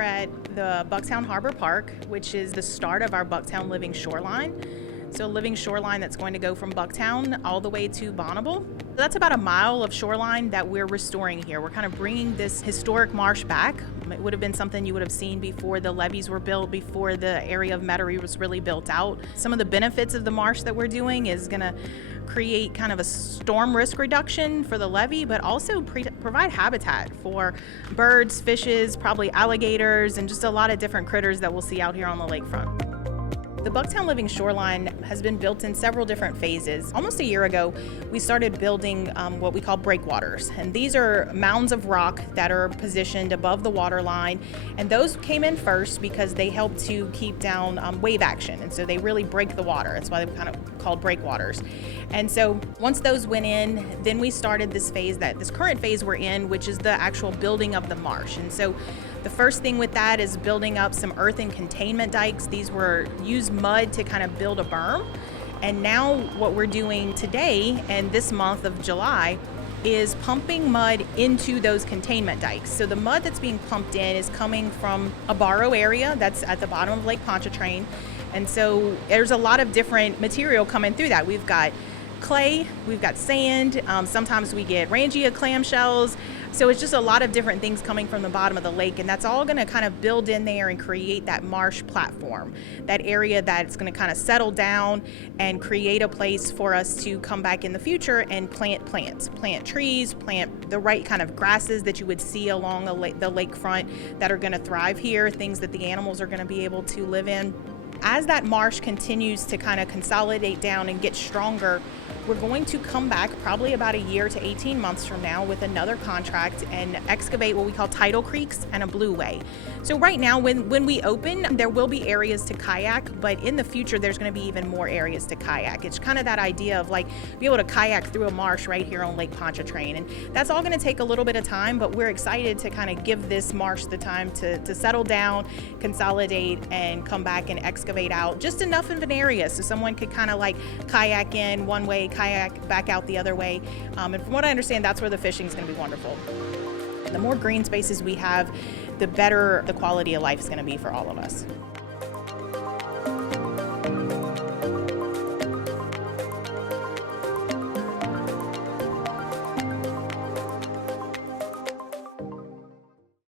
we're at the Bucktown Harbor Park, which is the start of our Bucktown Living Shoreline. So living shoreline that's going to go from Bucktown all the way to Bonnabel. That's about a mile of shoreline that we're restoring here. We're kind of bringing this historic marsh back. It would have been something you would have seen before the levees were built, before the area of Metairie was really built out. Some of the benefits of the marsh that we're doing is going to create kind of a storm risk reduction for the levee, but also provide habitat for birds, fishes, probably alligators, and just a lot of different critters that we'll see out here on the lakefront. The Bucktown Living Shoreline has been built in several different phases. Almost a year ago, we started building what we call breakwaters. And these are mounds of rock that are positioned above the water line. And those came in first because they help to keep down wave action. And so they really break the water. That's why they were kind of called breakwaters. And so once those went in, then we started this current phase we're in, which is the actual building of the marsh. And so the first thing with that is building up some earth and containment dikes. These were used mud to kind of build a berm. And now what we're doing today and this month of July is pumping mud into those containment dikes. So the mud that's being pumped in is coming from a borrrow area that's at the bottom of Lake Pontchartrain. And so there's a lot of different material coming through that. We've got clay, we've got sand, sometimes we get Rangia clamshells. So it's just a lot of different things coming from the bottom of the lake, and that's all going to kind of build in there and create that marsh platform, that area that's going to kind of settle down and create a place for us to come back in the future and plant trees, plant the right kind of grasses that you would see along the lakefront that are going to thrive here, things that the animals are going to be able to live in. As that marsh continues to kind of consolidate down and get stronger, we're going to come back probably about a year to 18 months from now with another contract and excavate what we call tidal creeks and a Blueway. So right now, when we open, there will be areas to kayak, but in the future, there's going to be even more areas to kayak. It's kind of that idea of like be able to kayak through a marsh right here on Lake Pontchartrain. And that's all going to take a little bit of time, but we're excited to kind of give this marsh the time to settle down, consolidate, and come back and excavate out just enough of an area so someone could kind of like kayak in one way, kayak back out the other way. And from what I understand, that's where the fishing is going to be wonderful. The more green spaces we have, the better the quality of life is going to be for all of us.